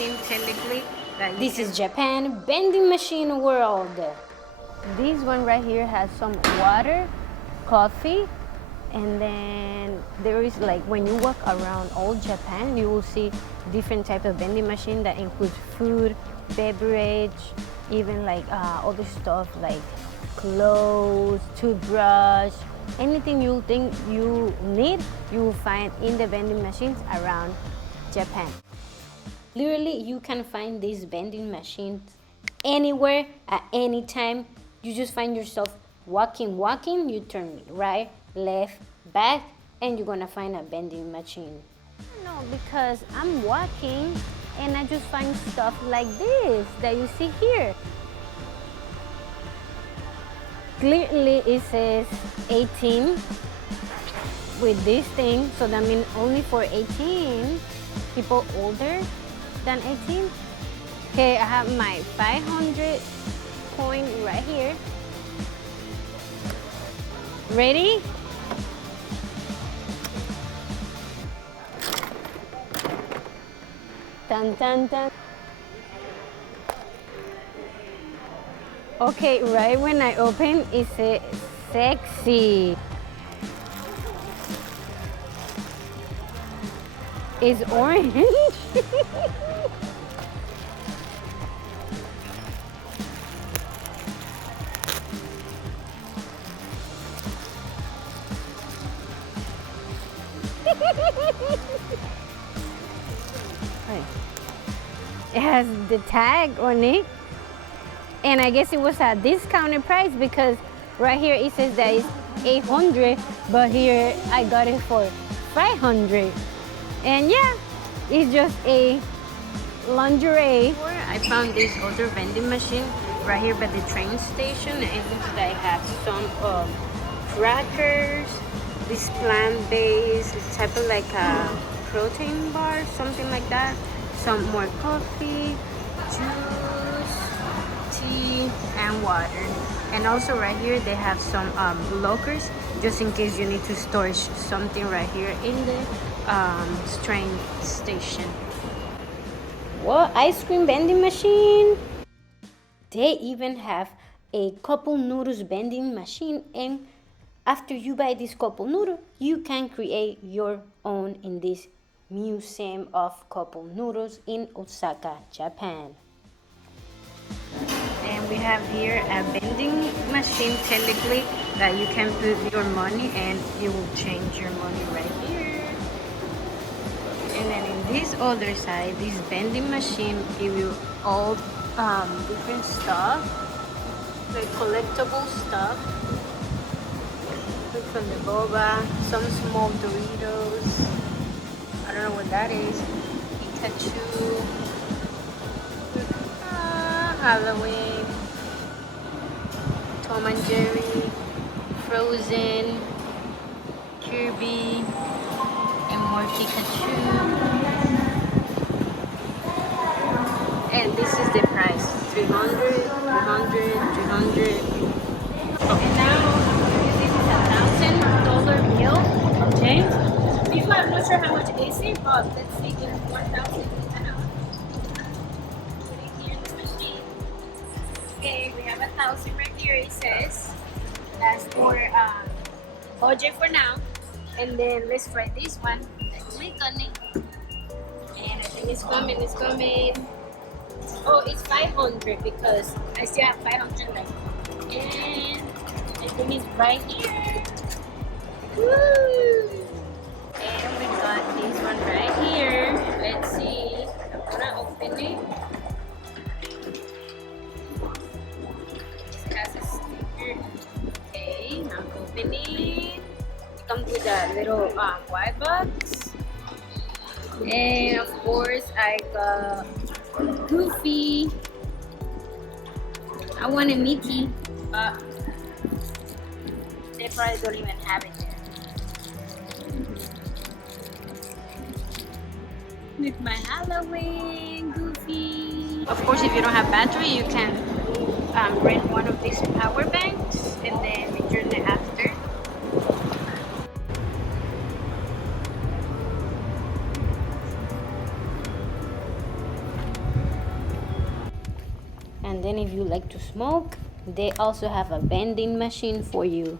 machine technically. This is Japan vending machine world. This one right here has some water, coffee, and then there is like when you walk around all Japan, you will see different type of vending machine that includes food, beverage, even like other stuff like clothes, toothbrush, anything you think you need, you will find in the vending machines around Japan. Literally, you can find these vending machines anywhere at any time. You just find yourself walking, you turn right, left, back, and you're gonna find a vending machine. No, because I'm walking and I just find stuff like this that you see here. Clearly it says 18 with this thing, so that means only for 18 people older than 18. Okay, I have my 500 point right here. Ready? Dun, dun, dun. Okay, right when I open, it says sexy. It's orange. It has the tag on it, and I guess it was a discounted price because right here it says that it's 800, but here I got it for 500. And yeah, it's just a lingerie. I found this other vending machine right here by the train station, and it looks like it has some crackers, this plant-based, it's type of like a protein bar, something like that. Some more coffee, juice, tea, and water. And also right here they have some lockers just in case you need to store something right here in the train station. What? Ice cream vending machine? They even have a couple noodles vending machine, and after you buy this couple noodle, you can create your own in this museum of couple noodles in Osaka, Japan. And we have here a vending machine technically that you can put your money and it will change your money right here. And then in this other side, this vending machine give you all different stuff, like collectible stuff. Look from the boba, some small Doritos. I don't know what that is. Pikachu. Halloween. Tom and Jerry. Frozen. Kirby. And more Pikachu. And this is the price. 300, 300, 300. And now this is $1,000 bill. Okay. Before, I'm not sure how much it is, but let's see if 1,000 is enough. Put it here in the machine. Okay, we have 1,000 right here, it says. That's for budget for now. And then let's try this one. Let's click on it. And I think it's coming, it's coming. Oh, it's 500 because I still have 500 left. And I think it's right here. Woo! And we got this one right here. Let's see. I'm gonna open it. It has a sticker. Okay, I'm opening it. It comes with a little white box. And of course, I got Goofy. I wanted Mickey, but they probably don't even have it there. With my Halloween Goofy. Of course, if you don't have battery, you can rent one of these power banks and then return it after. And then if you like to smoke, they also have a vending machine for you.